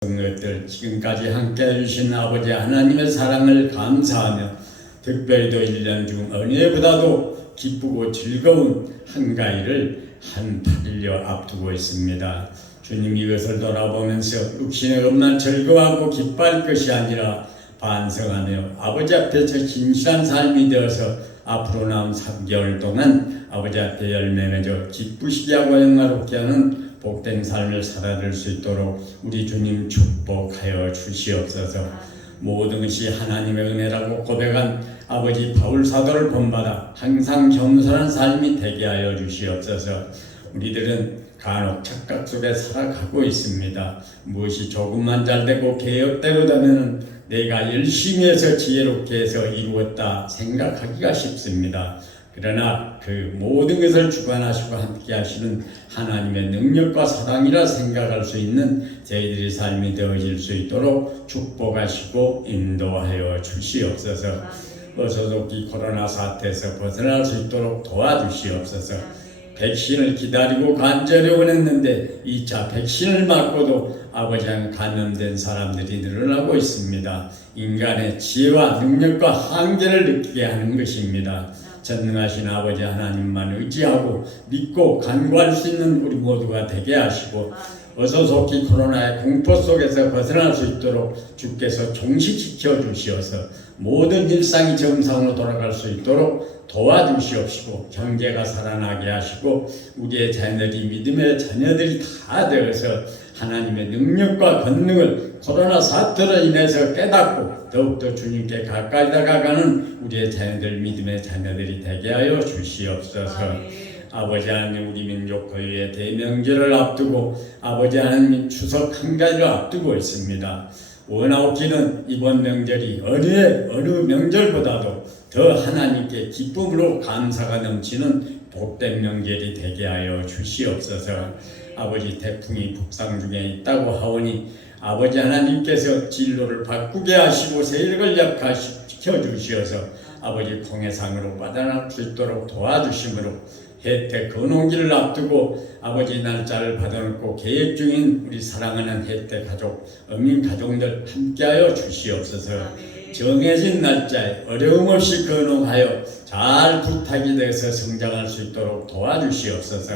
것들 지금까지 함께 해주신 아버지 하나님의 사랑을 감사하며 특별히도 1년 중 은혜보다도 기쁘고 즐거운 한가위를 한 8일여 앞두고 있습니다. 주님 이것을 돌아보면서 육신의 것만 즐거워하고 기뻐할 것이 아니라 반성하며 아버지 앞에서 진실한 삶이 되어서 앞으로 남은 3개월 동안 아버지 앞에 열매 맺어 기쁘시게 하고 영화롭게 하는 복된 삶을 살아갈 수 있도록 우리 주님 축복하여 주시옵소서. 모든 것이 하나님의 은혜라고 고백한 아버지 바울 사도를 본받아 항상 겸손한 삶이 되게 하여 주시옵소서. 우리들은 간혹 착각 속에 살아가고 있습니다. 무엇이 조금만 잘되고 계획대로 되면 내가 열심히 해서 지혜롭게 해서 이루었다 생각하기가 쉽습니다. 그러나 그 모든 것을 주관하시고 함께 하시는 하나님의 능력과 사랑이라 생각할 수 있는 저희들의 삶이 되어질 수 있도록 축복하시고 인도하여 주시옵소서. 어서속히 코로나 사태에서 벗어날 수 있도록 도와주시옵소서. 백신을 기다리고 간절히 원했는데 2차 백신을 맞고도 아버지랑 감염된 사람들이 늘어나고 있습니다. 인간의 지혜와 능력과 한계를 느끼게 하는 것입니다. 전능하신 아버지 하나님만 의지하고 믿고 간구할 수 있는 우리 모두가 되게 하시고 어서 속히 코로나의 공포 속에서 벗어날 수 있도록 주께서 종식시켜 주시어서 모든 일상이 정상으로 돌아갈 수 있도록 도와주시옵시고 경제가 살아나게 하시고 우리의 자녀들이 믿음의 자녀들이 다 되어서 하나님의 능력과 권능을 코로나 사태로 인해서 깨닫고 더욱더 주님께 가까이 다가가는 우리의 자녀들 믿음의 자녀들이 되게 하여 주시옵소서. 아버지 하나님 우리 민족 고유의 대명절을 앞두고 아버지 하나님 추석 한가위를 앞두고 있습니다. 원하옵기는 이번 명절이 어느 명절보다도 더 하나님께 기쁨으로 감사가 넘치는 복된 명절이 되게 하여 주시옵소서. 아버지 태풍이 북상 중에 있다고 하오니 아버지 하나님께서 진로를 바꾸게 하시고 세력을 약화시켜 주시어서 아버지 공해상으로 빠져나갈 수 있도록 도와주심으로 혜택 근원기를 앞두고 아버지 날짜를 받아놓고 계획 중인 우리 사랑하는 혜택 가족, 어민 가족들 함께하여 주시옵소서. 정해진 날짜에 어려움 없이 근홍하여 잘 부탁이 되어서 성장할 수 있도록 도와주시옵소서.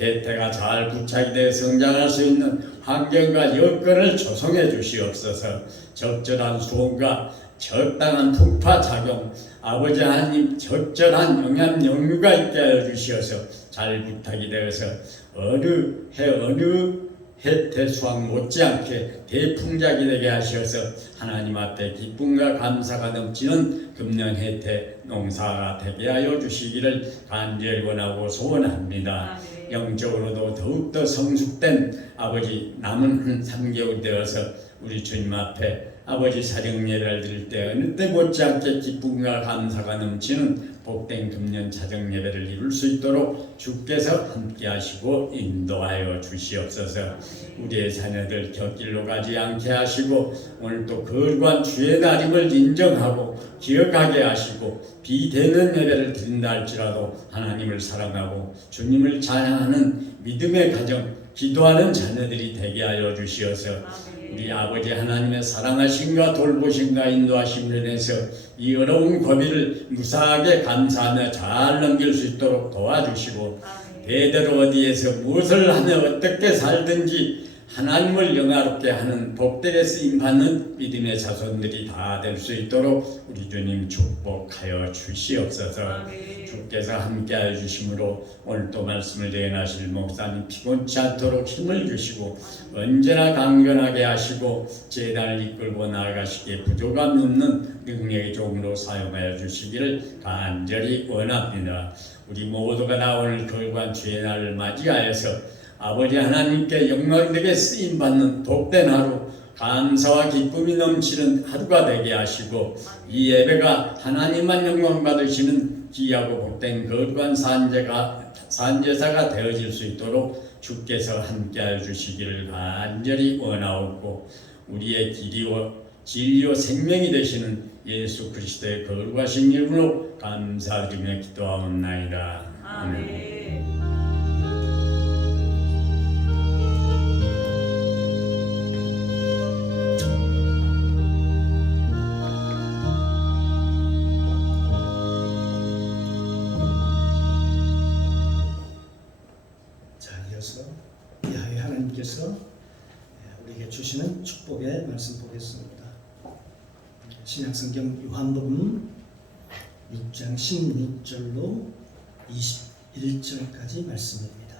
혜태가 잘 부착이 되어 성장할 수 있는 환경과 여건을 조성해 주시옵소서. 적절한 수온과 적당한 풍파 작용, 아버지 하나님 적절한 영양 영유가 있게 하여 주시어서 잘 부탁이 되어서 어느 혜태 수확 못지않게 대풍작이 되게 하셔서 하나님 앞에 기쁨과 감사가 넘치는 금년 혜태 농사가 되게 하여 주시기를 간절히 원하고 소원합니다. 영적으로도 더욱더 성숙된 아버지 남은 한 3개월 되어서 우리 주님 앞에 아버지 사령 예배를 드릴 때 어느 때 못지않게 기쁨과 감사가 넘치는 복된 금년 자정 예배를 이룰 수 있도록 주께서 함께 하시고 인도하여 주시옵소서. 우리의 자녀들 곁길로 가지 않게 하시고 오늘 또 거룩한 주의 날임을 인정하고 기억하게 하시고 비되는 예배를 드린다 할지라도 하나님을 사랑하고 주님을 찬양하는 믿음의 가정, 기도하는 자녀들이 되게 하여 주시어서 우리 아버지 하나님의 사랑하심과 돌보심과 인도하심을 인해서 이 어려운 고비를 무사하게 감사하며 잘 넘길 수 있도록 도와주시고 대대로 어디에서 무엇을 하며 어떻게 살든지 하나님을 영화롭게 하는 복되게 쓰임받는 믿음의 자손들이 다 될 수 있도록 우리 주님 축복하여 주시옵소서. 주께서 함께하여 주심으로 오늘 또 말씀을 대행하실 목사님 피곤치 않도록 힘을 주시고 언제나 강건하게 하시고 제단을 이끌고 나아가시기에 부족함 없는 능력의 종으로 사용하여 주시기를 간절히 원합니다. 우리 모두가 나 오늘 거룩한 주의 날을 맞이하여서 아버지 하나님께 영광되게 쓰임받는 복된 하루, 감사와 기쁨이 넘치는 하루가 되게 하시고 이 예배가 하나님만 영광 받으시는 귀하고 복된 거룩한 산제사가 되어질 수 있도록 주께서 함께하여 주시기를 간절히 원하옵고 우리의 길이요 진리요 생명이 되시는 예수 그리스도의 거룩하신 이름으로 감사드리며 기도하옵나이다. 아멘. 우리에게 주시는 축복의 말씀 보겠습니다. 신약성경 요한복음 6장 16절로 21절까지 말씀입니다.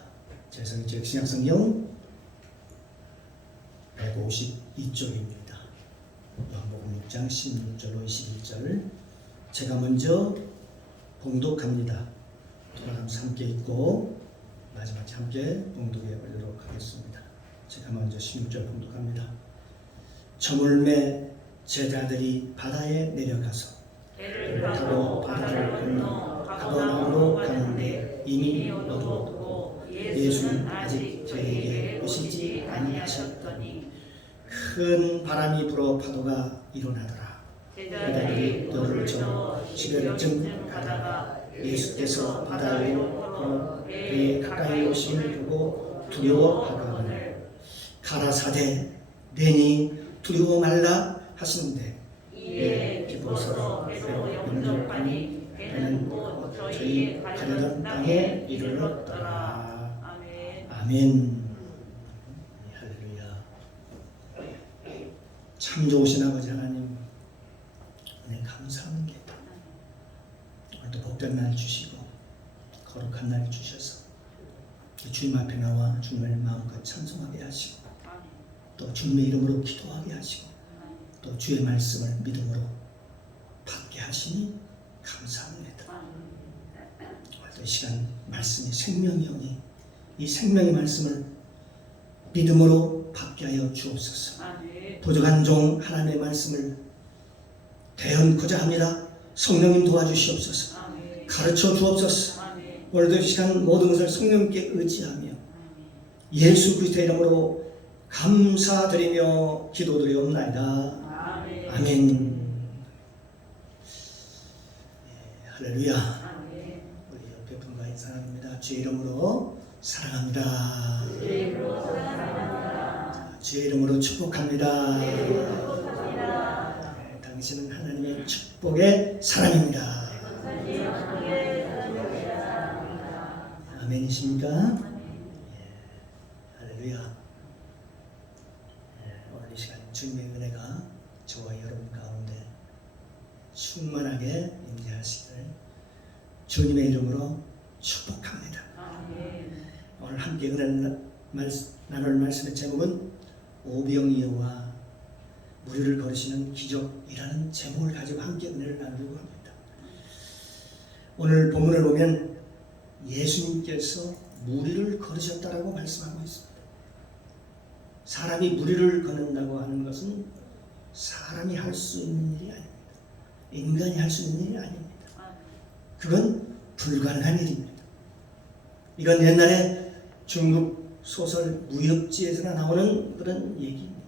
제 신약성경 152쪽입니다. 요한복음 6장 16절로 21절 제가 먼저 봉독합니다. 돌아가면서 함께 읽고 마지막에 함께 봉독에 올리도록 하겠습니다. 제가 먼저 16절 봉독합니다. 저물매 제자들이 바다에 내려가서 배를 타고 바다를 건너 가버나움으로 가는데 이미 어두웠고 예수는 아직 저에게 오시지 아니하셨더니 큰 바람이 불어 파도가 일어나더라. 제자들이 너를 저 시간쯤 가다가 예수께서 바다 위로 걸어 배에 가까이 오심을 보고 두려워하거늘 가라사대 내니 두려워 말라 하시는데 이에 비로소 배로 영접하니 배는 곧 저희 가려던 땅에 이르렀더라. 아멘. 할렐루야. 참 좋으신 아버지 하나님 은혜 감사합니다. 오늘도 복된 날 주시고 거룩한 날 주셔서 주님 앞에 나와 주님을 마음껏 찬송하게 하시고 또 주님의 이름으로 기도하게 하시고 또 주의 말씀을 믿음으로 받게 하시니 감사합니다. 오늘도 이 시간 말씀이 생명이오니 이 생명의 말씀을 믿음으로 받게 하여 주옵소서. 부족한 종 하나님의 말씀을 대언고자 합니다. 성령님 도와주시옵소서. 가르쳐 주옵소서. 오늘도 이 시간 모든 것을 성령께 의지하며 예수 그리스도의 이름으로 감사드리며 기도드리옵나이다. 아멘. 할렐루야. 우리 옆에 분과 인사합니다. 주의 이름으로 사랑합니다. 주의 이름으로 축복합니다. 당신은 하나님의 축복의 사람입니다. 아멘이십니까? 할렐루야. 오늘 이 시간 주님의 은혜가 저와 여러분 가운데 충만하게 임재하시기를 주님의 이름으로 축복합니다. 오늘 함께 나눌 말씀의 제목은 오병이어와 무리를 걸으시는 기적이라는 제목을 가지고 함께 은혜를 나누려고 합니다. 오늘 본문을 보면 예수님께서 무리를 걸으셨다라고 말씀하고 있습니다. 사람이 무리를 걷는다고 하는 것은 사람이 할 수 있는 일이 아닙니다. 인간이 할 수 있는 일이 아닙니다. 그건 불가능한 일입니다. 이건 옛날에 중국 소설 무협지에서나 나오는 그런 얘기입니다.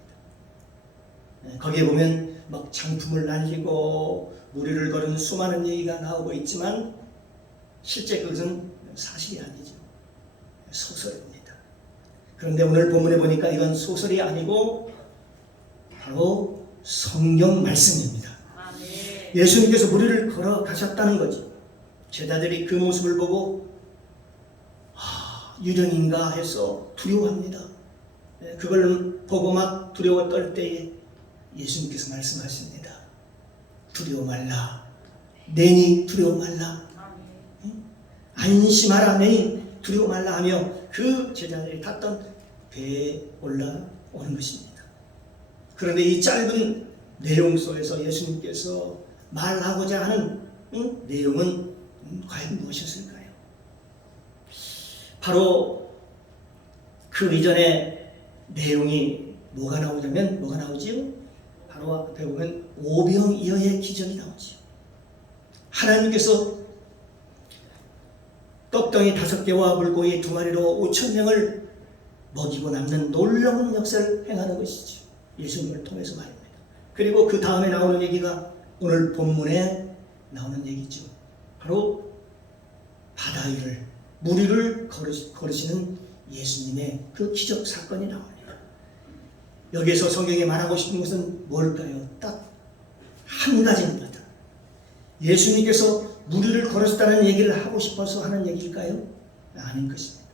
거기에 보면 막 장품을 날리고 무리를 걸은 수많은 얘기가 나오고 있지만 실제 그것은 사실이 아니죠. 소설입니다. 그런데 오늘 본문에 보니까 이건 소설이 아니고 바로 성경 말씀입니다. 예수님께서 무리를 걸어가셨다는 거죠. 제자들이 그 모습을 보고 유령인가 해서 두려워합니다. 그걸 보고 막 두려워 떨 때에 예수님께서 말씀하십니다. 두려워 말라. 내니 두려워 말라. 안심하라. 내니 두려워 말라 하며 그 제자들이 탔던 배에 올라오는 것입니다. 그런데 이 짧은 내용 속에서 예수님께서 말하고자 하는 내용은 과연 무엇이었을까요? 바로 그 이전에 내용이 뭐가 나오지요? 바로 앞에 보면 오병이어의 기적이 나오지요. 하나님께서 떡덩이 5개와 물고기 2마리로 5,000명을 먹이고 남는 놀라운 역사를 행하는 것이죠. 예수님을 통해서 말입니다. 그리고 그 다음에 나오는 얘기가 오늘 본문에 나오는 얘기죠. 바로 바다 위를 무리를 걸으시는 예수님의 그 기적 사건이 나옵니다. 여기에서 성경이 말하고 싶은 것은 뭘까요? 딱 한 가지입니다. 예수님께서 무리를 걸으셨다는 얘기를 하고 싶어서 하는 얘기일까요? 아닌 것입니다.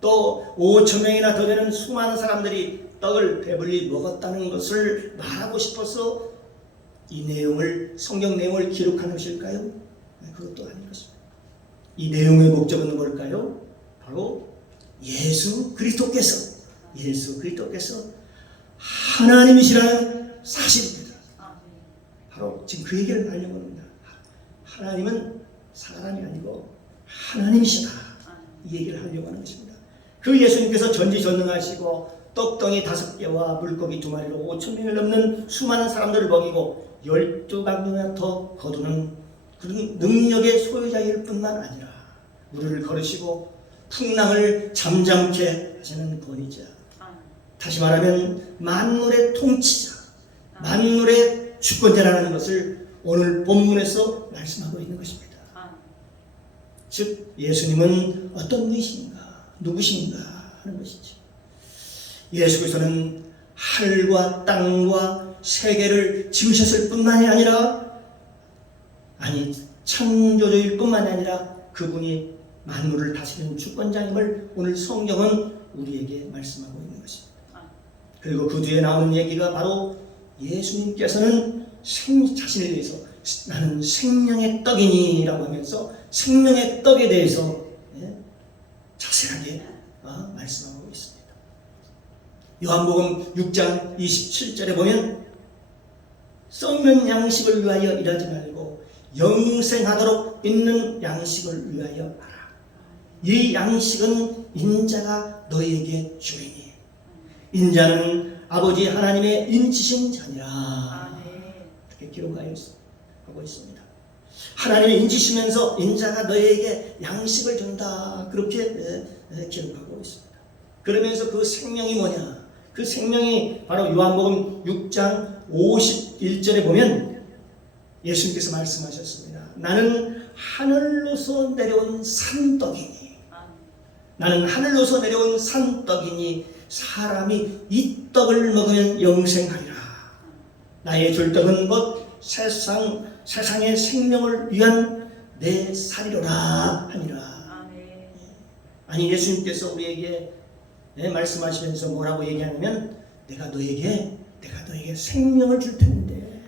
또 5,000명이나 더 되는 수많은 사람들이 떡을 배불리 먹었다는 것을 말하고 싶어서 이 내용을, 성경 내용을 기록하는 것일까요? 그것도 아닌 것입니다. 이 내용의 목적은 뭘까요? 바로 예수 그리스도께서 하나님이시라는 사실입니다. 바로 지금 그 얘기를 하려고 합니다. 하나님은 사람이 아니고 하나님이시다. 이 얘기를 하려고 하는 것입니다. 그 예수님께서 전지전능하시고 떡덩이 5개와 물고기 2마리로 5,000명을 넘는 수많은 사람들을 먹이고 12방울이나 더 거두는 그런 능력의 소유자일 뿐만 아니라 물을 걸으시고 풍랑을 잠잠케 하시는 권위자, 다시 말하면 만물의 통치자, 만물의 주권자라는 것을 오늘 본문에서 말씀하고 있는 것입니다. 즉 예수님은 어떤 분이신가, 누구신가 하는 것이죠. 예수 그리스도는 하늘과 땅과 세계를 지으셨을 뿐만이 아니라, 창조주일 뿐만이 아니라 그분이 만물을 다스리는 주권자임을 오늘 성경은 우리에게 말씀하고 있는 것입니다. 그리고 그 뒤에 나오는 얘기가 바로 예수님께서는 자신에 대해서 나는 생명의 떡이니 라고 하면서 생명의 떡에 대해서 자세하게 말씀하고 있습니다. 요한복음 6장 27절에 보면 썩는 양식을 위하여 일하지 말고 영생하도록 있는 양식을 위하여 하라. 이 양식은 인자가 너희에게 주리니 인자는 아버지 하나님의 인치신 자니라. 이렇게 기록하고 있습니다. 하나님이 인치시면서 인자가 너희에게 양식을 준다. 그렇게 기록하고 있습니다. 그러면서 그 생명이 뭐냐? 그 생명이 바로 요한복음 6장 51절에 보면 예수님께서 말씀하셨습니다. 나는 하늘로서 내려온 산떡이니, 나는 하늘로서 내려온 산떡이니 사람이 이 떡을 먹으면 영생하리라. 나의 줄 떡은 곧 세상의 생명을 위한 내 살이로라 하니라. 아니 예수님께서 우리에게 말씀하시면서 뭐라고 얘기하냐면 내가 너에게 생명을 줄 텐데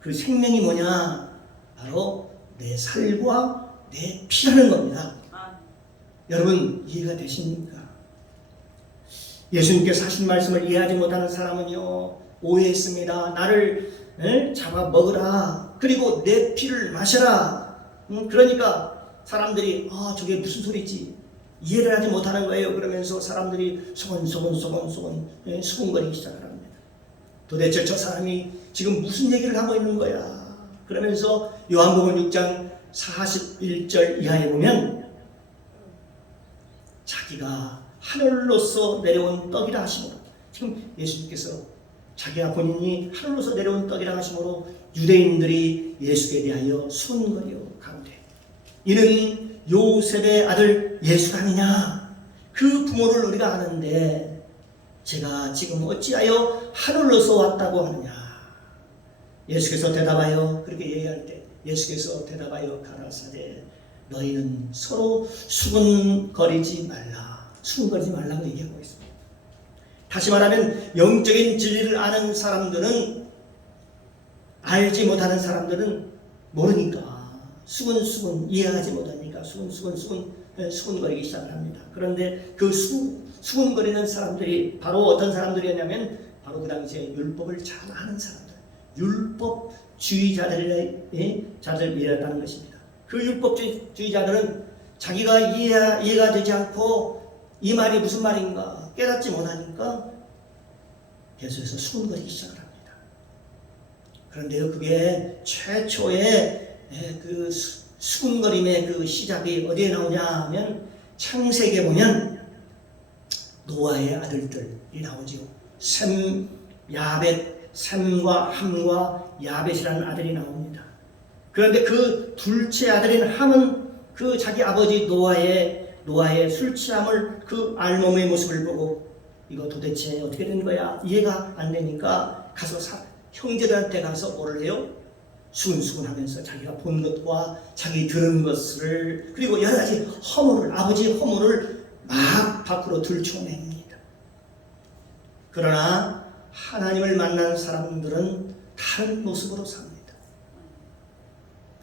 그 생명이 뭐냐? 바로 내 살과 내 피라는 겁니다. 여러분 이해가 되십니까? 예수님께서 하신 말씀을 이해하지 못하는 사람은요 오해했습니다. 나를 잡아 먹으라. 그리고 내 피를 마셔라. 그러니까 사람들이 저게 무슨 소리지? 이해를 하지 못하는 거예요. 그러면서 사람들이 수군거리기 시작합니다. 도대체 저 사람이 지금 무슨 얘기를 하고 있는 거야? 그러면서 요한복음 6장 41절 이하에 보면 자기가 하늘로서 내려온 떡이라 하심으로, 지금 예수님께서 자기가 본인이 하늘로서 내려온 떡이라 하심으로 유대인들이 예수에 대하여 수군거려 가로되 이는 요셉의 아들 예수가 아니냐? 그 부모를 우리가 아는데 제가 지금 어찌하여 하늘로서 왔다고 하느냐? 예수께서 대답하여 그렇게 얘기할 때 예수께서 대답하여 가라사대 너희는 서로 수군거리지 말라고 얘기하고 있습니다. 다시 말하면 영적인 진리를 아는 사람들은, 알지 못하는 사람들은 모르니까 수군 이해하지 못하니까 수군거리기 시작을 합니다. 그런데 그 수군거리는 사람들이 바로 어떤 사람들이었냐면 바로 그 당시에 율법을 잘 아는 사람들, 율법주의자들이었다는 것입니다. 그 율법주의자들은 자기가 이해가 되지 않고 이 말이 무슨 말인가 깨닫지 못하니까 계속해서 수군거리기 시작을 합니다. 그런데요, 그게 최초의 그 수군거림의 그 시작이 어디에 나오냐 하면 창세기에 보면 노아의 아들들이 나오죠. 셈과 함과 야벳이라는 아들이 나옵니다. 그런데 그 둘째 아들인 함은 그 자기 아버지 노아의 술 취함을 그 알몸의 모습을 보고 이거 도대체 어떻게 된 거야? 이해가 안 되니까 가서 형제들한테 가서 뭐를 해요? 수군수군하면서 자기가 본 것과 자기 들은 것을 그리고 여러 가지 아버지의 허물을 막 밖으로 들춰냅니다. 그러나 하나님을 만난 사람들은 다른 모습으로 삽니다.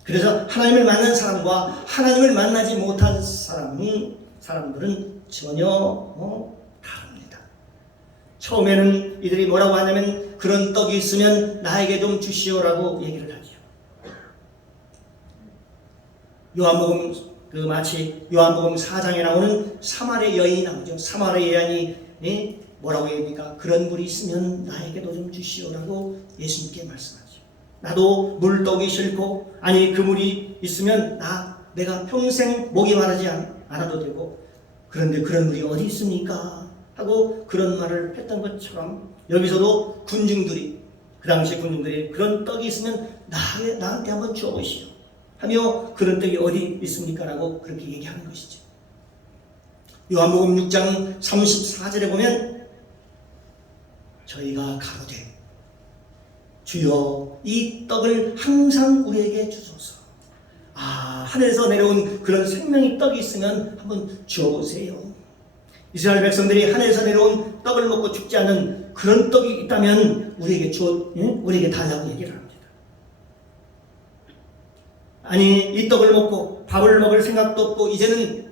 그래서 하나님을 만난 사람과 하나님을 만나지 못한 사람들은 전혀 다릅니다. 처음에는 이들이 뭐라고 하냐면 그런 떡이 있으면 나에게 좀 주시오라고 얘기를 하죠. 마치 요한복음 4장에 나오는 사마리아 여인이 나오죠. 사마리아 여인이 뭐라고 얘기합니까? 그런 물이 있으면 나에게도 좀 주시오라고 예수님께 말씀하죠. 나도 물떡이 싫고 아니 그 물이 있으면 내가 평생 목이 마르지 않아도 되고 그런데 그런 물이 어디 있습니까? 하고 그런 말을 했던 것처럼 여기서도 군중들이 그 당시 군중들이 그런 떡이 있으면 나한테 한번 주어보시오 하며 그런 떡이 어디 있습니까? 라고 그렇게 얘기하는 것이죠. 요한복음 6장 34절에 보면 저희가 가로되 주여 이 떡을 항상 우리에게 주소서. 하늘에서 내려온 그런 생명의 떡이 있으면 한번 주어보세요. 이스라엘 백성들이 하늘에서 내려온 떡을 먹고 죽지 않는 그런 떡이 있다면 우리에게 달라고 얘기를 합니다. 아니 이 떡을 먹고 밥을 먹을 생각도 없고 이제는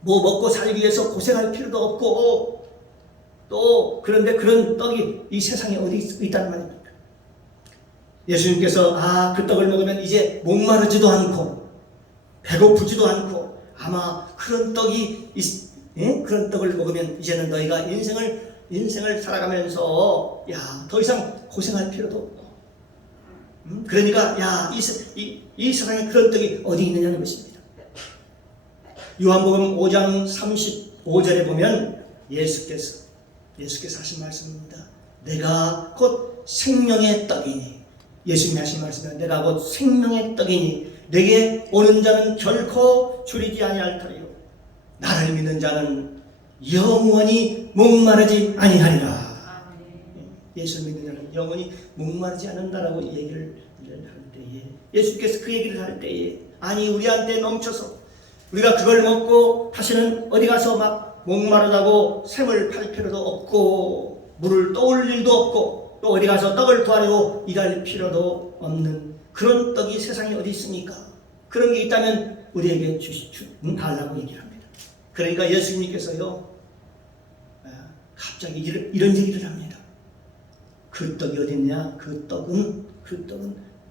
뭐 먹고 살기 위해서 고생할 필요도 없고 또 그런데 그런 떡이 이 세상에 어디 있단 말입니까? 예수님께서 그 떡을 먹으면 이제 목마르지도 않고 배고프지도 않고 아마 그런 그런 떡을 먹으면 이제는 너희가 인생을 살아가면서 더 이상 고생할 필요도 없고 그러니까 이 세상에 그런 떡이 어디 있느냐는 것입니다. 요한복음 5장 35절에 보면 예수께서 하신 말씀입니다. 내가 곧 생명의 떡이니 예수님이 하신 말씀은 내가 곧 생명의 떡이니 내게 오는 자는 결코 줄이지 아니할 터이요 나를 믿는 자는 영원히 목마르지 아니하리라. 예수 믿는 자는 영원히 목마르지 않는다라고 얘기를 할 때에 예수께서 그 얘기를 할 때에 아니 우리한테 넘쳐서 우리가 그걸 먹고 다시는 어디 가서 막 목마르다고 샘을 팔 필요도 없고 물을 떠올 일도 없고 또 어디 가서 떡을 구하려고 일할 필요도 없는 그런 떡이 세상에 어디 있습니까? 그런 게 있다면 우리에게 달라고 얘기를 합니다. 그러니까 예수님께서요 갑자기 이런 얘기를 합니다. 그 떡이 어디 있냐? 그 떡은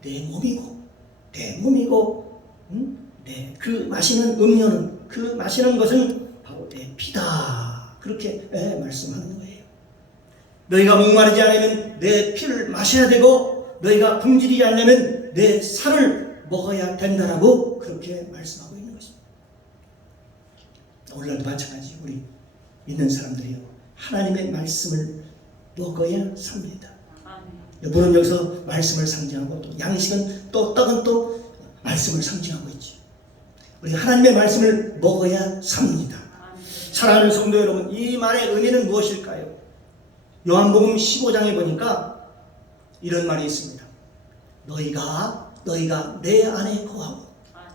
내 몸이고 그 마시는 음료는 그 마시는 것은 바로 내 피다. 그렇게 말씀하는 거예요. 너희가 목마르지 않으면 내 피를 마셔야 되고 너희가 굶주리지 않으면 내 살을 먹어야 된다라고 그렇게 말씀하고 있는 것입니다. 오늘날도 마찬가지 우리 믿는 사람들이요 하나님의 말씀을 먹어야 삽니다. 물은 여기서 말씀을 상징하고 또 양식은 또 떡은 또 말씀을 상징하고 있죠. 우리 하나님의 말씀을 먹어야 삽니다. 사랑하는 성도 여러분, 이 말의 의미는 무엇일까요? 요한복음 15장에 보니까 이런 말이 있습니다. 너희가 내 안에 거하고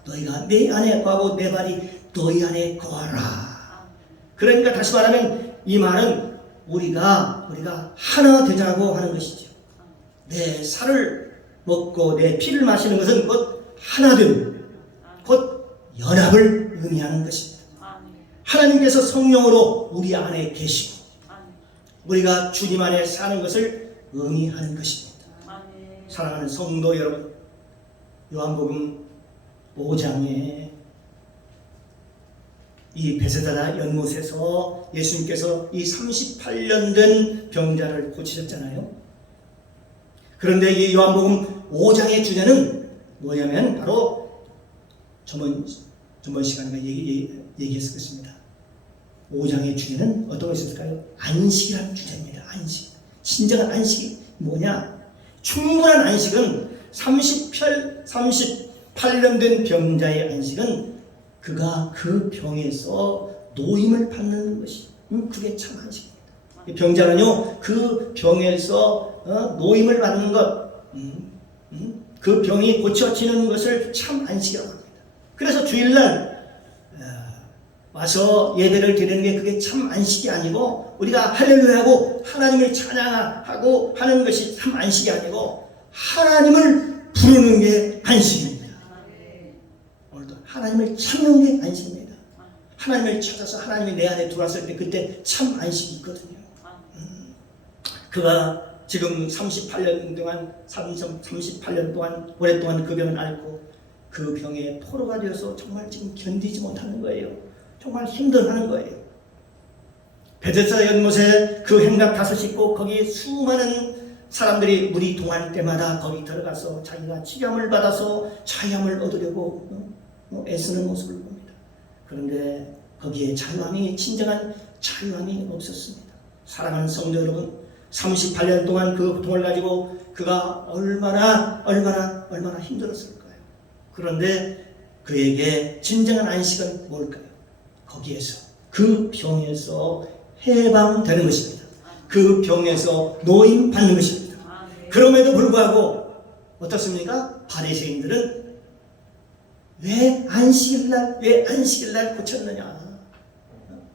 너희가 내 안에 거하고 내 말이 너희 안에 거하라. 그러니까 다시 말하면 이 말은 우리가 하나 되자고 하는 것이죠. 내 살을 먹고 내 피를 마시는 것은 곧 하나됨, 곧 연합을 의미하는 것입니다. 하나님께서 성령으로 우리 안에 계시고 우리가 주님 안에 사는 것을 의미하는 것입니다. 사랑하는 성도 여러분, 요한복음 5장에 이 베세다 연못에서 예수님께서 이 38년 된 병자를 고치셨잖아요. 그런데 이 요한복음 5장의 주제는 뭐냐면 바로 저번 시간에 얘기했을 것입니다. 5장의 주제는 어떤 것일까요? 안식이라는 주제입니다. 안식. 진정한 안식이 뭐냐? 충분한 안식은 38년 된 병자의 안식은 그가 그 병에서 노임을 받는 것이 그게 참 안식입니다. 병자는요 그 병에서 노임을 받는 것, 그 병이 고쳐지는 것을 참 안식이라고 합니다. 그래서 주일날 와서 예배를 드리는 게 그게 참 안식이 아니고 우리가 할렐루야하고 하나님을 찬양하고 하는 것이 참 안식이 아니고 하나님을 부르는 게 안식입니다. 오늘도 하나님을 찾는 게 안식입니다. 하나님을 찾아서 하나님이 내 안에 들어왔을 때 그때 참 안식이 있거든요. 그가 지금 38년 동안 오랫동안 그 병을 앓고 그 병에 포로가 되어서 정말 지금 견디지 못하는 거예요. 정말 힘들어하는 거예요. 베데스다 연못에 그 행각 다섯 있고 거기 수많은 사람들이 물이 동할 때마다 거기 들어가서 자기가 치료함을 받아서 자유함을 얻으려고 애쓰는 모습을 봅니다. 그런데 거기에 자유함이 진정한 자유함이 없었습니다. 사랑하는 성도 여러분, 38년 동안 그 고통을 가지고 그가 얼마나 힘들었을까요? 그런데 그에게 진정한 안식은 뭘까요? 거기에서 그 병에서 해방되는 것입니다. 그 병에서 노임 받는 것입니다. 그럼에도 불구하고 어떻습니까? 바리새인들은 왜 안식일날 고쳤느냐?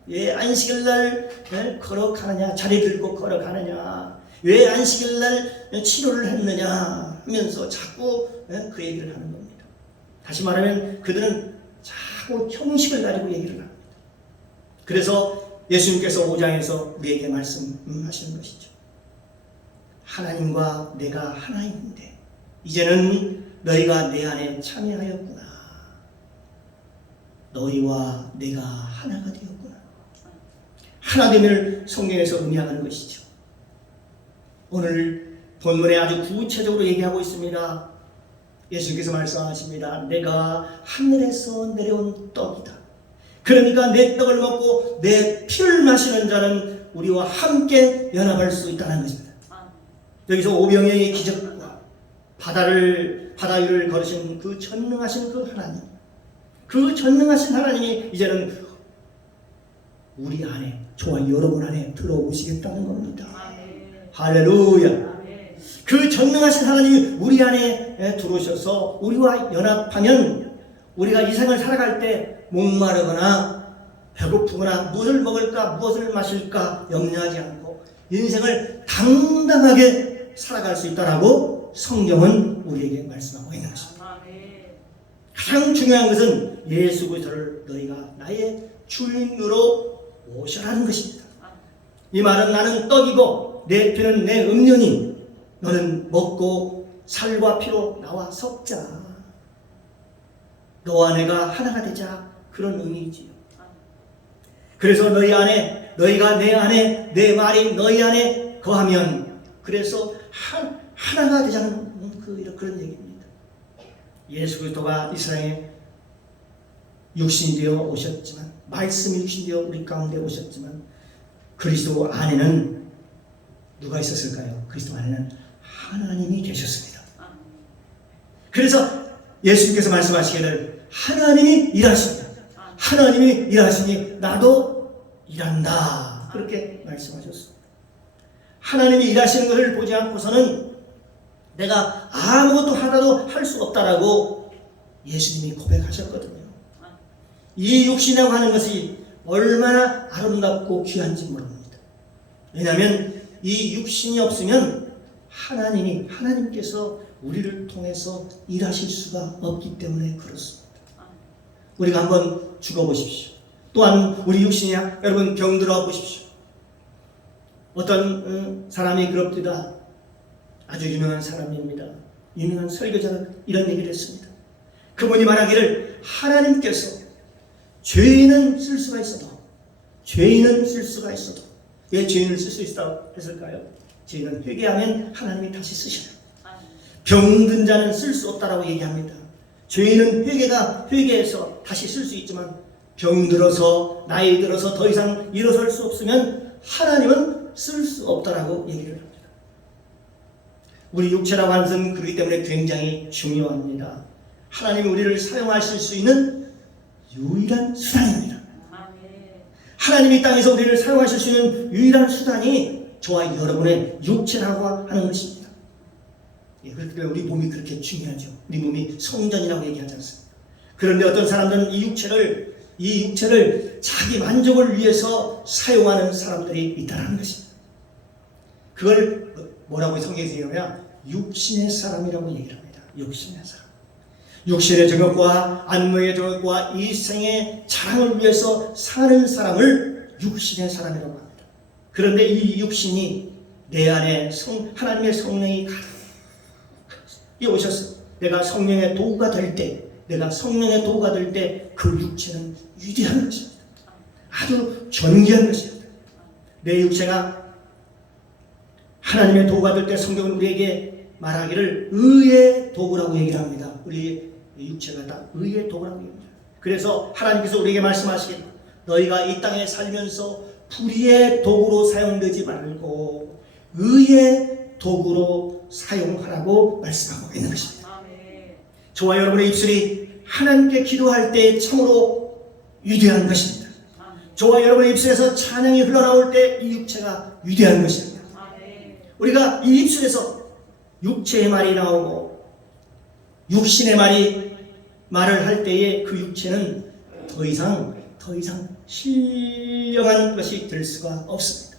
왜 안식일날 걸어가느냐? 자리 들고 걸어가느냐? 왜 안식일날 치료를 했느냐? 하면서 자꾸 그 얘기를 하는 겁니다. 다시 말하면 그들은 자꾸 형식을 가지고 얘기를 합니다. 그래서 예수님께서 5장에서 우리에게 말씀하시는 것이죠. 하나님과 내가 하나인데 이제는 너희가 내 안에 참여하였구나. 너희와 내가 하나가 되었구나. 하나됨을 성경에서 의미하는 것이죠. 오늘 본문에 아주 구체적으로 얘기하고 있습니다. 예수님께서 말씀하십니다. 내가 하늘에서 내려온 떡이다. 그러니까 내 떡을 먹고 내 피를 마시는 자는 우리와 함께 연합할 수 있다는 것입니다. 여기서 오병이의 기적과 바다 위를 걸으신 그 전능하신 그 하나님, 그 전능하신 하나님이 이제는 우리 안에, 저와 여러분 안에 들어오시겠다는 겁니다. 할렐루야. 그 전능하신 하나님이 우리 안에 들어오셔서 우리와 연합하면 우리가 이 생을 살아갈 때 목마르거나 배고프거나 무엇을 먹을까 무엇을 마실까 염려하지 않고 인생을 당당하게 살아갈 수 있다라고 성경은 우리에게 말씀하고 있는 것입니다. 가장 중요한 것은 예수 그리스도를 너희가 나의 주인으로 모셔라는 것입니다. 이 말은 나는 떡이고 내 피는 내 음료니 너는 먹고 살과 피로 나와 섞자. 너와 내가 하나가 되자. 그런 의미이지요. 그래서 너희 안에, 너희가 내 안에, 내 말이 너희 안에 거하면 그래서 하나가 되자는 그런 얘기입니다. 예수 그리스도가 이 세상에 육신이 되어 오셨지만, 말씀이 육신이 되어 우리 가운데 오셨지만 그리스도 안에는 누가 있었을까요? 그리스도 안에는 하나님이 계셨습니다. 그래서 예수님께서 말씀하시기를 하나님이 일하십니다. 하나님이 일하시니 나도 일한다. 그렇게 말씀하셨습니다. 하나님이 일하시는 것을 보지 않고서는 내가 아무것도 하나도 할 수 없다라고 예수님이 고백하셨거든요. 이 육신이라고 하는 것이 얼마나 아름답고 귀한지 모릅니다. 왜냐하면 이 육신이 없으면 하나님께서 우리를 통해서 일하실 수가 없기 때문에 그렇습니다. 우리가 한번 죽어보십시오. 또한 우리 육신이야 여러분 병들어 보십시오. 어떤 사람이 그럽니다. 아주 유명한 사람입니다. 유명한 설교자가 이런 얘기를 했습니다. 그분이 말하기를 하나님께서 죄인은 쓸 수가 있어도 왜 죄인을 쓸 수 있다고 했을까요? 죄인은 회개하면 하나님이 다시 쓰셔요. 병든 자는 쓸 수 없다라고 얘기합니다. 죄인은 회개해서 다시 쓸 수 있지만 병들어서 나이 들어서 더 이상 일어설 수 없으면 하나님은 쓸 수 없다라고 얘기를 합니다. 우리 육체라고 하는 것은 그렇기 때문에 굉장히 중요합니다. 하나님이 우리를 사용하실 수 있는 유일한 수단입니다. 하나님이 땅에서 우리를 사용하실 수 있는 유일한 수단이 저와 여러분의 육체라고 하는 것입니다. 그렇기 때문에 우리 몸이 그렇게 중요하죠. 우리 몸이 성전이라고 얘기하지 않습니까? 그런데 어떤 사람들은 이 이 육체를 자기 만족을 위해서 사용하는 사람들이 있다는 것입니다. 그걸 뭐라고 성경에서 얘기하냐? 육신의 사람이라고 얘기를 합니다. 육신의 사람. 육신의 정욕과 안목의 정욕과 이생의 자랑을 위해서 사는 사람을 육신의 사람이라고 합니다. 그런데 이 육신이 내 안에 하나님의 성령이 가득히 오셨어. 내가 성령의 도구가 될 때, 내가 성령의 도구가 될 때 그 육체는 위대한 것입니다. 아주 존귀한 것입니다. 내 육체가 하나님의 도구가 될 때 성경은 우리에게 말하기를 의의 도구라고 얘기를 합니다. 우리 육체가 다 의의 도구라고 얘기합니다. 그래서 하나님께서 우리에게 말씀하시길, 너희가 이 땅에 살면서 불의의 도구로 사용되지 말고 의의 도구로 사용하라고 말씀하고 있는 것입니다. 저와 여러분의 입술이 하나님께 기도할 때 참으로 위대한 것입니다. 저와 여러분의 입술에서 찬양이 흘러나올 때 이 육체가 위대한 것입니다. 우리가 이 입술에서 육체의 말이 나오고 육신의 말을 할 때에 그 육체는 더 이상 신령한 것이 될 수가 없습니다.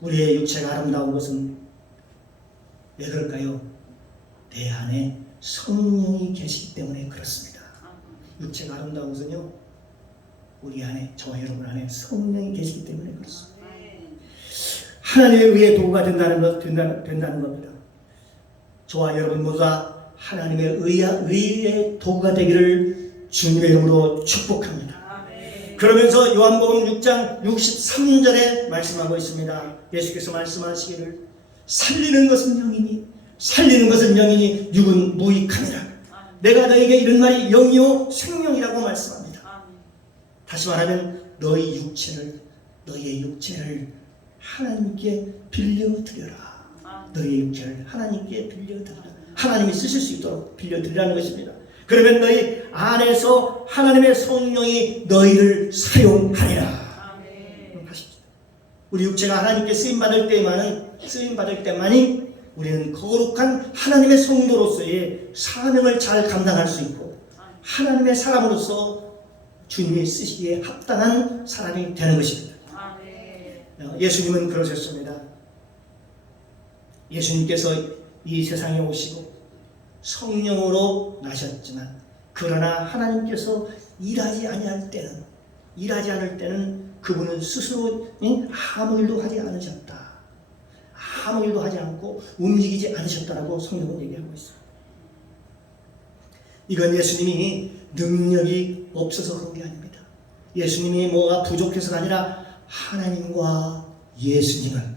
우리의 육체가 아름다운 것은 왜 그럴까요? 내 안에 성령이 계시기 때문에 그렇습니다. 육체가 아름다운 것은요, 우리 안에, 저와 여러분 안에 성령이 계시기 때문에 그렇습니다. 하나님의 의의 도구가 된다는 겁니다. 저와 여러분 모두가 하나님의 의의 도구가 되기를 주님의 이름으로 축복합니다. 그러면서 요한복음 6장 63절에 말씀하고 있습니다. 예수께서 말씀하시기를, 살리는 것은 영이니 육은 무익함이라. 내가 너에게 이런 말이 영이요 생명이라고 말씀합니다. 다시 말하면 너희의 육체를 하나님께 빌려드려라. 너희의 육체를 하나님께 빌려드리라. 하나님이 쓰실 수 있도록 빌려드리라는 것입니다. 그러면 너희 안에서 하나님의 성령이 너희를 사용하리라. 우리 육체가 하나님께 쓰임받을 때만이 우리는 거룩한 하나님의 성도로서의 사명을 잘 감당할 수 있고, 하나님의 사람으로서 주님이 쓰시기에 합당한 사람이 되는 것입니다. 예수님은 그러셨습니다. 예수님께서 이 세상에 오시고 성령으로 나셨지만, 그러나 하나님께서 일하지 않을 때는 그분은 스스로 아무 일도 하지 않으셨다. 아무 일도 하지 않고 움직이지 않으셨다라고 성경은 얘기하고 있어요. 이건 예수님이 능력이 없어서 그런 게 아닙니다. 예수님이 뭐가 부족해서가 아니라 하나님과 예수님은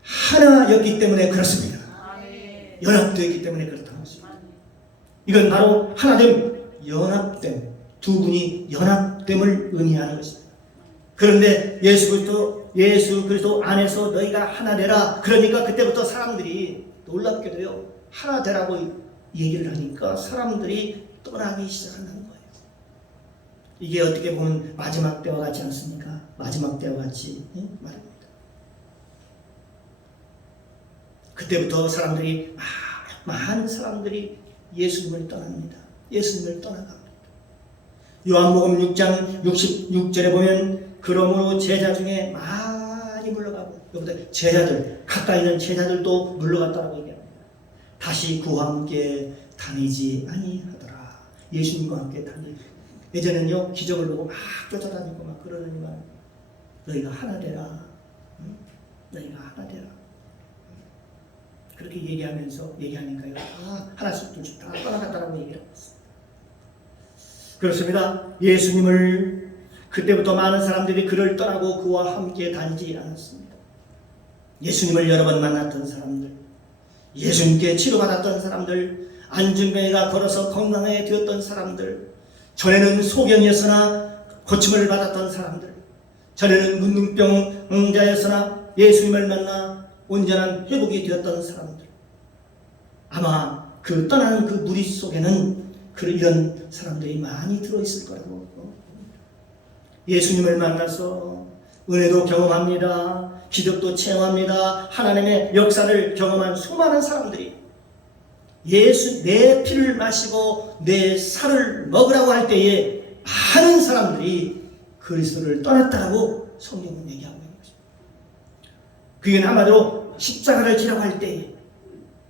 하나였기 때문에 그렇습니다. 연합되어 있기 때문에 그렇다는 것입니다. 이건 바로 하나됨, 연합됨, 두 분이 연합됨을 의미하는 것입니다. 그런데 예수 그리스도 안에서 너희가 하나 되라. 그러니까 그때부터 사람들이 놀랍게도요, 하나 되라고 얘기를 하니까 사람들이 떠나기 시작한다는 거예요. 이게 어떻게 보면 마지막 때와 같지 않습니까? 마지막 때와 같이 말합니다. 그때부터 많은 사람들이 예수님을 떠납니다. 예수님을 떠나갑니다. 요한복음 6장 66절에 보면, 그러므로 제자 중에 많이 물러가고, 여기다 제자들, 가까이 있는 제자들도 물러갔다라고 얘기합니다. 다시 그와 함께 다니지 아니하더라. 예수님과 함께 예전에는요, 기적을 보고 막 쫓아다니고 막 그러더니만, 너희가 하나 되라. 너희가 하나 되라. 그렇게 얘기하니까요, 하나씩 둘씩 다 떠나갔다라고 얘기를 했어요. 그렇습니다. 예수님을 그때부터 많은 사람들이 그를 떠나고 그와 함께 다니지 않았습니다. 예수님을 여러 번 만났던 사람들, 예수님께 치료받았던 사람들, 안중뱅이가 걸어서 건강하게 되었던 사람들, 전에는 소경이었으나 고침을 받았던 사람들, 전에는 문둥병자였으나 예수님을 만나 온전한 회복이 되었던 사람들, 아마 그 떠나는 그 무리 속에는 이런 사람들이 많이 들어있을 거라고 봅니다. 예수님을 만나서 은혜도 경험합니다. 기적도 체험합니다. 하나님의 역사를 경험한 수많은 사람들이 예수 내 피를 마시고 내 살을 먹으라고 할 때에 많은 사람들이 그리스도를 떠났다라고 성경은 얘기하고 있는 것입니다. 그게 한마디로 십자가를 지라고 할 때에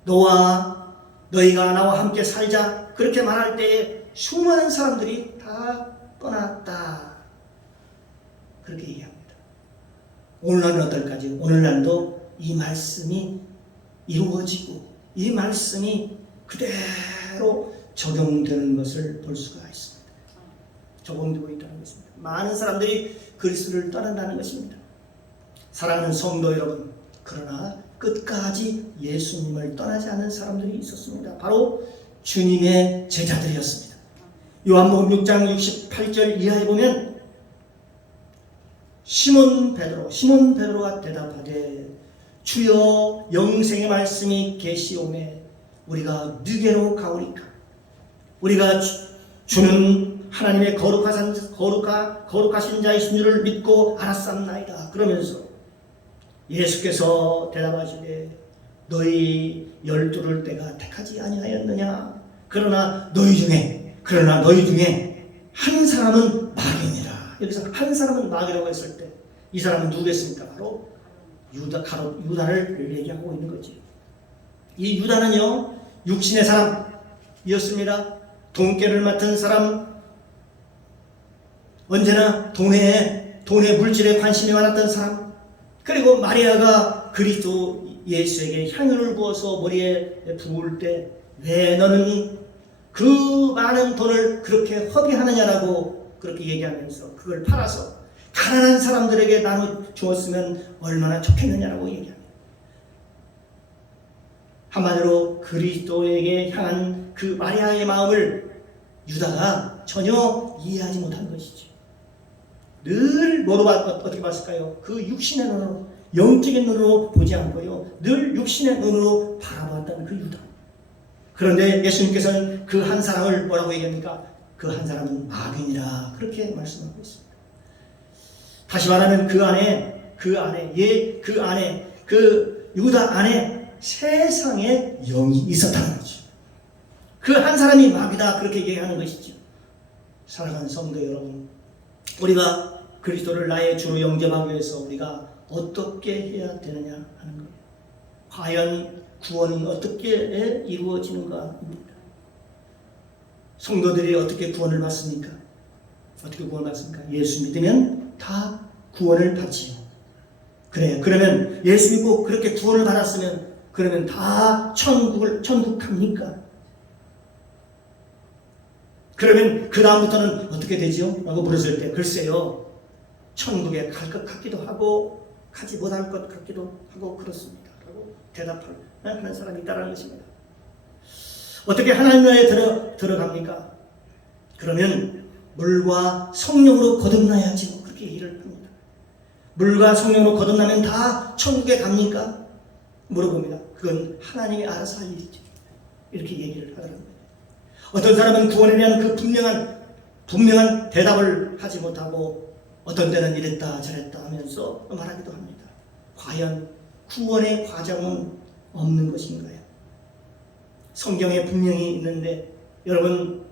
너희가 나와 함께 살자 그렇게 말할 때에 수많은 사람들이 다 떠났다 그렇게 얘기합니다. 오늘날은 어떨까지? 오늘날도 이 말씀이 이루어지고 이 말씀이 그대로 적용되는 것을 볼 수가 있습니다. 적용되고 있다는 것입니다. 많은 사람들이 그리스도를 떠난다는 것입니다. 사랑하는 성도 여러분, 그러나 끝까지 예수님을 떠나지 않은 사람들이 있었습니다. 바로 주님의 제자들이었습니다. 요한복음 6장 68절 이하에 보면 시몬 베드로가 대답하되 주여 영생의 말씀이 계시오매 우리가 누게로 가오리까? 우리가 주는 하나님의 거룩하신 자이신 줄을 믿고 알았사옵나이다. 그러면서 예수께서 대답하시되 너희 12를 내가 택하지 아니하였느냐? 그러나 너희 중에 한 사람은 마귀니라. 여기서 한 사람은 마귀라고 했을 때 이 사람은 누구겠습니까? 바로 유다를 얘기하고 있는 거지. 이 유다는요 육신의 사람이었습니다. 돈깨를 맡은 사람, 언제나 돈에 물질에 관심이 많았던 사람, 그리고 마리아가 그리스도 예수에게 향유를 부어서 머리에 부을 때 왜 너는 그 많은 돈을 그렇게 허비하느냐라고 그렇게 얘기하면서 그걸 팔아서 가난한 사람들에게 나눠 주었으면 얼마나 좋겠느냐라고 얘기합니다. 한마디로 그리스도에게 향한 그 마리아의 마음을 유다가 전혀 이해하지 못한 것이죠. 늘 뭐로 어떻게 봤을까요? 그 육신의 눈으로, 영적인 눈으로 보지 않고요, 늘 육신의 눈으로 바라봤던 그 유다. 그런데 예수님께서는 그 한 사람을 뭐라고 얘기합니까? 그 한 사람은 마귀니라 그렇게 말씀하고 있습니다. 다시 말하면 그 유다 안에 세상의 영이 있었다는 거죠. 그 한 사람이 마귀다 그렇게 얘기하는 것이죠. 사랑하는 성도 여러분, 우리가 그리스도를 나의 주로 영접하기 위해서 우리가 어떻게 해야 되느냐 하는 거예요. 과연 구원은 어떻게 이루어지는가입니다. 성도들이 어떻게 구원을 받습니까? 어떻게 구원을 받습니까? 예수 믿으면 다 구원을 받지요. 그래요. 그러면 예수 믿고 그렇게 구원을 받았으면 그러면 다 천국 갑니까? 그러면 그 다음부터는 어떻게 되지요? 라고 물었을 때 글쎄요, 천국에 갈 것 같기도 하고 가지 못할 것 같기도 하고 그렇습니다 라고 대답하는 사람이 있다는 것입니다. 어떻게 하나님 나라에 들어갑니까? 그러면 물과 성령으로 거듭나야지 그렇게 얘기를 합니다. 물과 성령으로 거듭나면 다 천국에 갑니까? 물어봅니다. 그건 하나님이 알아서 할 일이죠. 이렇게 얘기를 하더라고요. 어떤 사람은 구원에 대한 그 분명한 대답을 하지 못하고 어떤 때는 이랬다 저랬다 하면서 말하기도 합니다. 과연 구원의 과정은 없는 것인가요? 성경에 분명히 있는데 여러분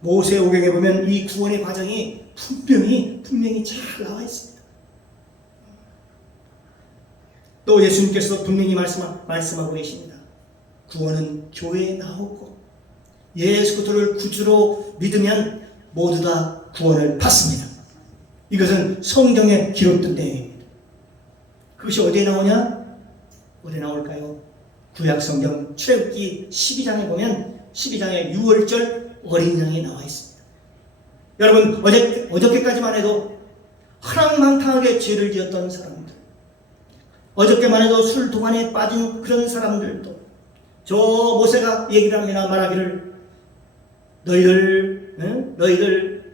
모세오경에 보면 이 구원의 과정이 분명히 잘 나와 있습니다. 또 예수님께서 분명히 말씀하고 계십니다. 구원은 교회에 나오고 예수 그리스도를 구주로 믿으면 모두 다 구원을 받습니다. 이것은 성경에 기록된 내용입니다. 그것이 어디에 나오냐? 어디에 나올까요? 구약성경 출애굽기 12장에 보면 12장에 6월절 어린 양이 나와 있습니다. 여러분 어저께까지만 해도 허랑방탕하게 죄를 지었던 사람들, 어저께만 해도 술 도관에 빠진 그런 사람들도 저 모세가 얘기를 합니다. 말하기를 너희들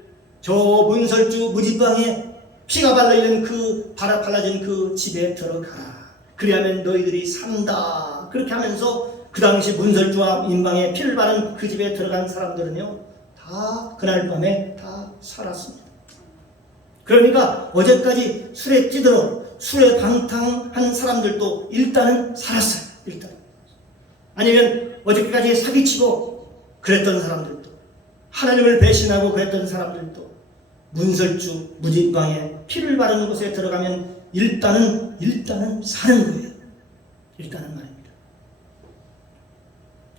저 문설주 무지방에 피가 발라진 그 집에 들어가라. 그리하면 너희들이 산다. 그렇게 하면서 그 당시 문설주와 인방에 피를 바른 그 집에 들어간 사람들은요 다 그날 밤에 다 살았습니다. 그러니까 어제까지 술에 찌들어 술에 방탕한 사람들도 일단은 살았어요. 일단. 아니면 어저께까지 사기치고 그랬던 사람들도, 하나님을 배신하고 그랬던 사람들도 문설주 무진방에 피를 바르는 곳에 들어가면 일단은 사는 거예요. 일단은 말입니다.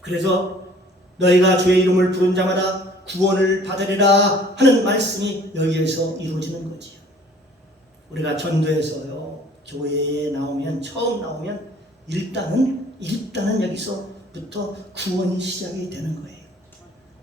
그래서 너희가 주의 이름을 부른 자마다 구원을 받으리라 하는 말씀이 여기에서 이루어지는 거지요. 우리가 전도에서요, 교회에 나오면, 처음 나오면 일단은 여기서부터 구원이 시작이 되는 거예요.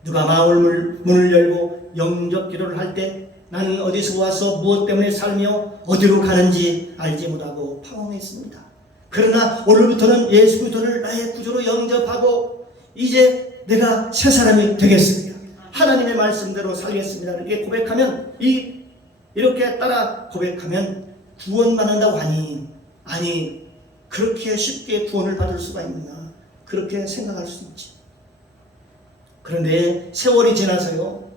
누가 마을 문을 열고 영접 기도를 할 때 나는 어디서 와서 무엇 때문에 살며 어디로 가는지 알지 못하고 방황했습니다. 그러나 오늘부터는 예수 그리스도를 나의 구주로 영접하고 이제 내가 새 사람이 되겠습니다. 하나님의 말씀대로 살겠습니다. 이렇게 고백하면, 이렇게 따라 고백하면 구원받는다고 하니, 아니 그렇게 쉽게 구원을 받을 수가 있나, 그렇게 생각할 수 있지. 그런데 세월이 지나서요,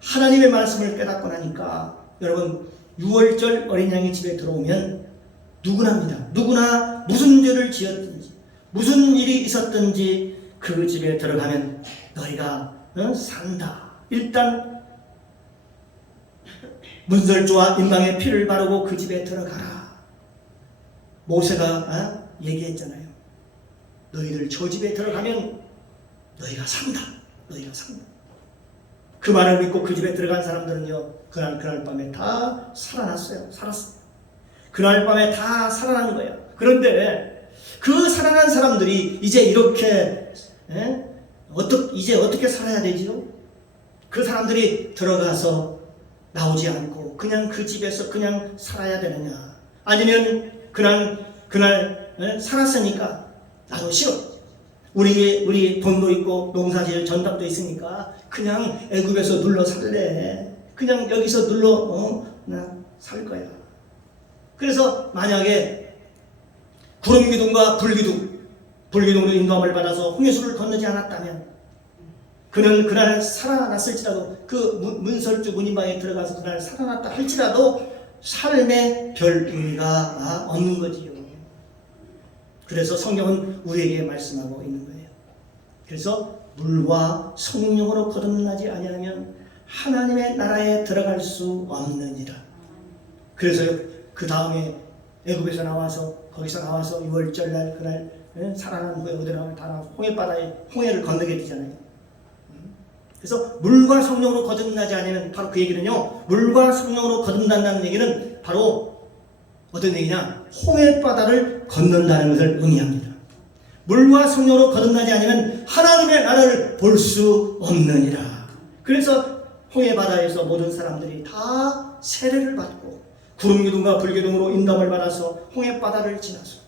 하나님의 말씀을 깨닫고 나니까 여러분, 6월절 어린 양이 집에 들어오면 누구나 무슨 죄를 지었든지 무슨 일이 있었든지 그 집에 들어가면 너희가 산다. 일단 문설주와 인방에 피를 바르고 그 집에 들어가라. 모세가 얘기했잖아요. 너희들 저 집에 들어가면 너희가 산다. 너희가 산다. 그 말을 믿고 그 집에 들어간 사람들은요, 그날 밤에 다 살아났어요. 살았어요. 그날 밤에 다 살아난 거예요. 그런데 그 살아난 사람들이 이제 이렇게 이제 어떻게 살아야 되지요? 그 사람들이 들어가서 나오지 않고 그냥 그 집에서 그냥 살아야 되느냐? 아니면 그날 살았으니까 나도 싫어. 우리 돈도 있고 농사지을 전답도 있으니까 그냥 애굽에서 눌러 살래. 그냥 여기서 눌러 나 살 거야. 그래서 만약에 구름기둥과 불기둥으로 인도함을 받아서 홍해수를 건너지 않았다면 그는 그날 살아났을지라도, 그 문설주 문인방에 들어가서 그날 살아났다 할지라도 삶에 별 의미가 없는 거지요. 그래서 성경은 우리에게 말씀하고 있는 거예요. 그래서 물과 성령으로 거듭나지 아니하면 하나님의 나라에 들어갈 수 없느니라. 그래서 그 다음에 애굽에서 나와서, 거기서 나와서 6월절 날 그날 살아난 후에 어디로 가면 다 나와서 홍해바다에 홍해를 건너게 되잖아요. 그래서 물과 성령으로 거듭나지 않으면, 바로 그 얘기는요, 물과 성령으로 거듭난다는 얘기는 바로 어떤 얘기냐, 홍해바다를 건넌다는 것을 의미합니다. 물과 성령으로 거듭나지 않으면 하나님의 나라를 볼 수 없느니라. 그래서 홍해바다에서 모든 사람들이 다 세례를 받고 구름기둥과 불기둥으로 인도함을 받아서 홍해바다를 지나서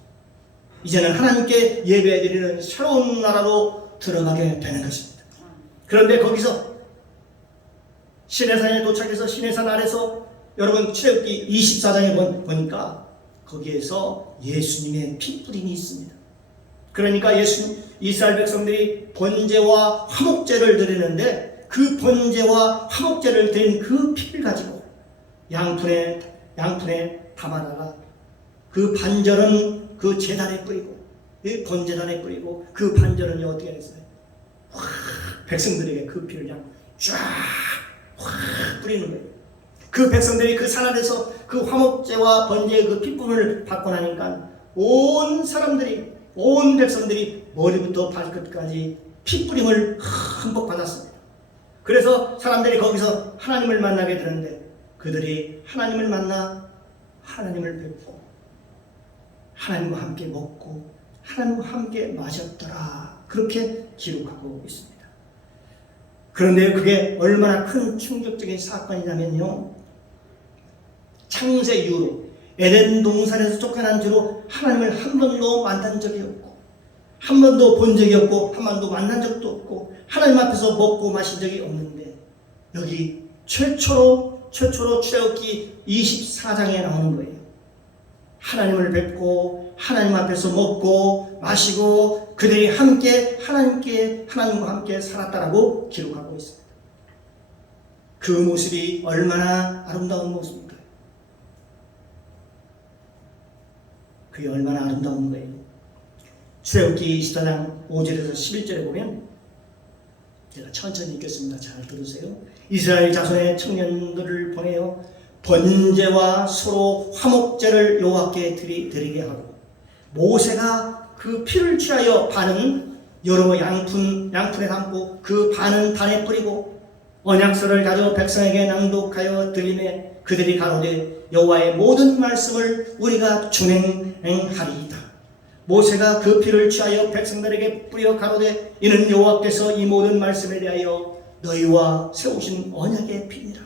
이제는 하나님께 예배드리는 새로운 나라로 들어가게 되는 것입니다. 그런데 거기서 시내산에 도착해서 시내산 아래서, 여러분 출애굽기 24장에 보니까 거기에서 예수님의 핏부림이 있습니다. 그러니까 이스라엘 백성들이 번제와 화목제를 드리는데 그 번제와 화목제를 드린 그 피를 가지고 양푼에 담아다가 그 반절은 그 제단에 뿌리고, 이 번제단에 뿌리고, 그 반절은 어떻게 했어요? 확 백성들에게 그 피를 그냥 확 뿌리는 거예요. 그 백성들이 그 산 아래서 그 화목제와 번제의 그 핏부분을 받고 나니까 온 백성들이 머리부터 발끝까지 핏부림을 흠뻑 받았습니다. 그래서 사람들이 거기서 하나님을 만나게 되는데 그들이 하나님을 만나 하나님을 뵙고 하나님과 함께 먹고 하나님과 함께 마셨더라. 그렇게 기록하고 있습니다. 그런데 그게 얼마나 큰 충격적인 사건이냐면요, 창세 이후로 에덴 동산에서 쫓겨난 뒤로 하나님을 한 번도 만난 적이 없고, 한 번도 본 적이 없고, 한 번도 만난 적도 없고, 하나님 앞에서 먹고 마신 적이 없는데 여기 최초로 출애굽기 24장에 나오는 거예요. 하나님을 뵙고 하나님 앞에서 먹고 마시고 그들이 함께 하나님과 함께 살았다라고 기록하고 있습니다. 그 모습이 얼마나 아름다운 모습입니까? 그게 얼마나 아름다운 거예요. 출애굽기 24장 5절에서 11절에 보면, 제가 천천히 읽겠습니다. 잘 들으세요. 이스라엘 자손의 청년들을 보내어 번제와 소로 화목제를 여호와께 드리게 하고, 모세가 그 피를 취하여 반은 여러 양푼에 담고 그 반은 단에 뿌리고 언약서를 가져 백성에게 낭독하여 들리매 그들이 가로되 여호와의 모든 말씀을 우리가 준행하리이다. 모세가 그 피를 취하여 백성들에게 뿌려 가로되 이는 여호와께서 이 모든 말씀에 대하여 너희와 세우신 언약의 피니라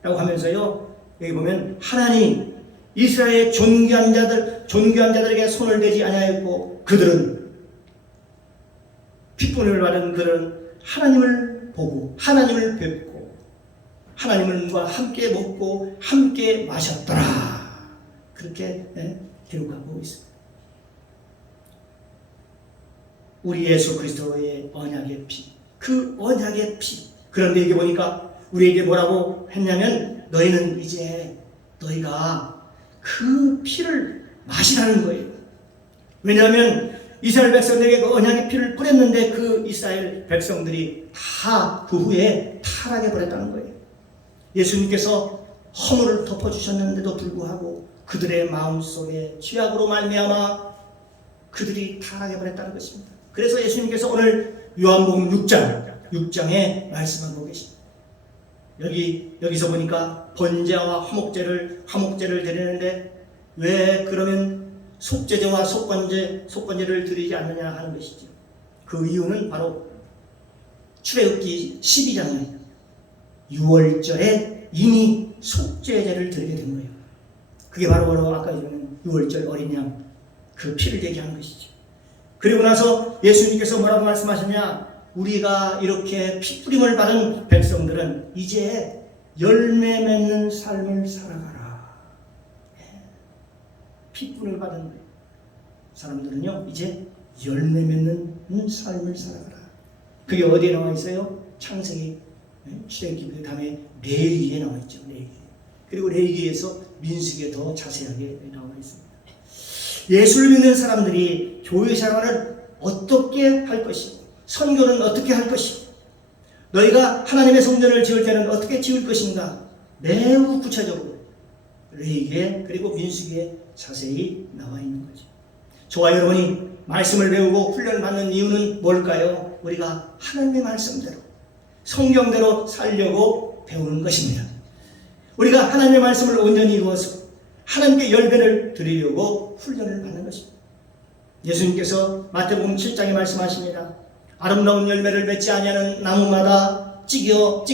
라고 하면서요, 여기 보면 하나님 이스라엘의 존귀한 자들에게 손을 대지 아니하였고, 그들은 핏분을 받은 그들은 하나님을 보고 하나님을 뵙고 하나님과 함께 먹고 함께 마셨더라, 그렇게 기록하고 있습니다. 우리 예수 그리스도의 언약의 피, 그 언약의 피. 그런데 이게 보니까 우리에게 뭐라고 했냐면, 너희는 이제 너희가 그 피를 마시라는 거예요. 왜냐하면 이스라엘 백성들에게 그 언약의 피를 뿌렸는데 그 이스라엘 백성들이 다 그 후에 타락해 버렸다는 거예요. 예수님께서 허물을 덮어주셨는데도 불구하고 그들의 마음속에 죄악으로 말미암아 그들이 타락해 버렸다는 것입니다. 그래서 예수님께서 오늘 요한복음 6장에 말씀하고 계십니다. 여기서 보니까 번제와 화목제를 드리는데 왜 그러면 속죄제와 속건제를 드리지 않느냐 하는 것이죠. 그 이유는 바로 출애굽기 12장에 6월절에 이미 속죄제를 드리게 된 거예요. 그게 바로 아까 얘기한 6월절 어린 양 그 피를 대게 하는 것이죠. 그리고 나서 예수님께서 뭐라고 말씀하셨냐, 우리가 이렇게 피뿌림을 받은 백성들은 이제 열매 맺는 삶을 살아가라. 피뿌림을 받은 사람들은요 이제 열매 맺는 삶을 살아가라. 그게 어디에 나와 있어요? 창세기, 출애굽기, 그 다음에 레위기에 나와 있죠. 레위기. 그리고 레위기에서 민수기에 더 자세하게 나와 있습니다. 예수를 믿는 사람들이 교회 생활을 어떻게 할 것이고, 선교는 어떻게 할 것이고, 너희가 하나님의 성전을 지을 때는 어떻게 지을 것인가, 매우 구체적으로 레위기에 그리고 민수기에 자세히 나와 있는 거죠. 저와 여러분이 말씀을 배우고 훈련을 받는 이유는 뭘까요? 우리가 하나님의 말씀대로 성경대로 살려고 배우는 것입니다. 우리가 하나님의 말씀을 온전히 이루어서 하나님께 열매를 드리려고 훈련을 받는 것입니다. 예수님께서 마태복음 7장에 말씀하십니다. 아름다운 열매를 맺지 아니하는 나무마다 찍혀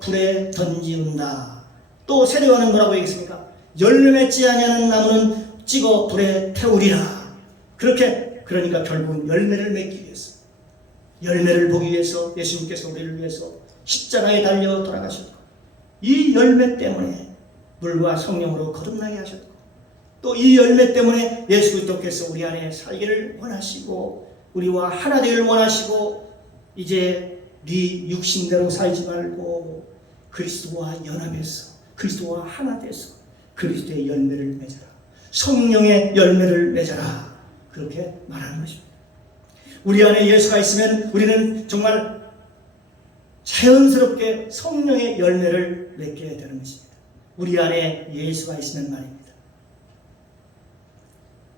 불에 던지운다. 또 세례요한은 뭐라고 얘기했습니까? 열매 맺지 아니하는 나무는 찍어 불에 태우리라. 그러니까 결국은 열매를 맺기 위해서, 열매를 보기 위해서 예수님께서 우리를 위해서 십자가에 달려 돌아가셨고, 이 열매 때문에 물과 성령으로 거듭나게 하셨고, 또 이 열매 때문에 예수 그리스도께서 우리 안에 살기를 원하시고 우리와 하나 되기를 원하시고, 이제 네 육신대로 살지 말고 그리스도와 연합해서 그리스도와 하나 돼서 그리스도의 열매를 맺어라, 성령의 열매를 맺어라, 그렇게 말하는 것입니다. 우리 안에 예수가 있으면 우리는 정말 자연스럽게 성령의 열매를 맺게 되는 것입니다. 우리 안에 예수가 있으면 말입니다.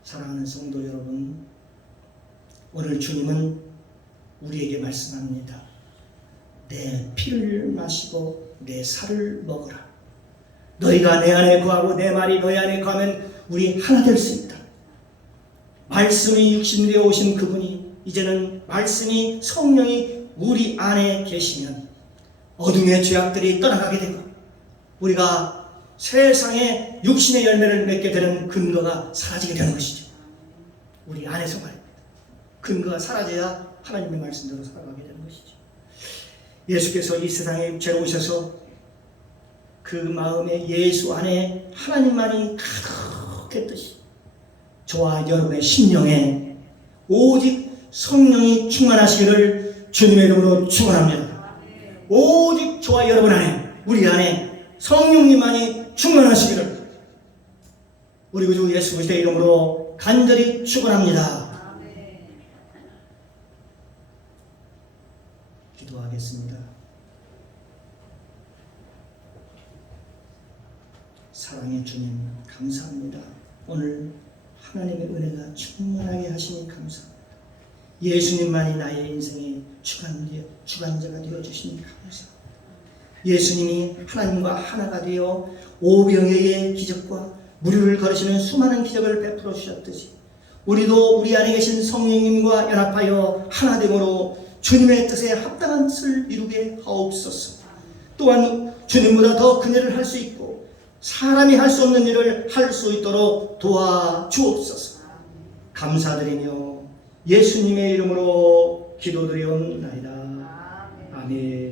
사랑하는 성도 여러분, 오늘 주님은 우리에게 말씀합니다. 내 피를 마시고 내 살을 먹으라. 너희가 내 안에 거하고 내 말이 너희 안에 거하면 우리 하나 될 수 있다. 말씀이 육신되어 오신 그분이, 이제는 말씀이 성령이 우리 안에 계시면 어둠의 죄악들이 떠나가게 되고 우리가 세상에 육신의 열매를 맺게 되는 근거가 사라지게 되는 것이죠. 우리 안에서 말입니다. 근거가 사라져야 하나님의 말씀대로 살아가게 되는 것이죠. 예수께서 이 세상에 육체로 오셔서 그 마음에 예수 안에 하나님만이 가득했듯이 저와 여러분의 심령에 오직 성령이 충만하시기를 주님의 이름으로 축원합니다. 오직 저와 여러분 안에, 우리 안에 성령님만이 충만하시기를 우리 구주 예수 그리스도의 이름으로 간절히 축원합니다. 사랑의 주님 감사합니다. 오늘 하나님의 은혜가 충만하게 하시니 감사합니다. 예수님만이 나의 인생의 주관자가 되어주시니 감사합니다. 예수님이 하나님과 하나가 되어 오병이어의 기적과 무료를 걸으시는 수많은 기적을 베풀어 주셨듯이 우리도 우리 안에 계신 성령님과 연합하여 하나됨으로 주님의 뜻에 합당한 뜻을 이루게 하옵소서. 또한 주님보다 더 큰 일을 할 수 있고 사람이 할 수 없는 일을 할 수 있도록 도와주옵소서. 감사드리며 예수님의 이름으로 기도드리옵나이다. 아멘.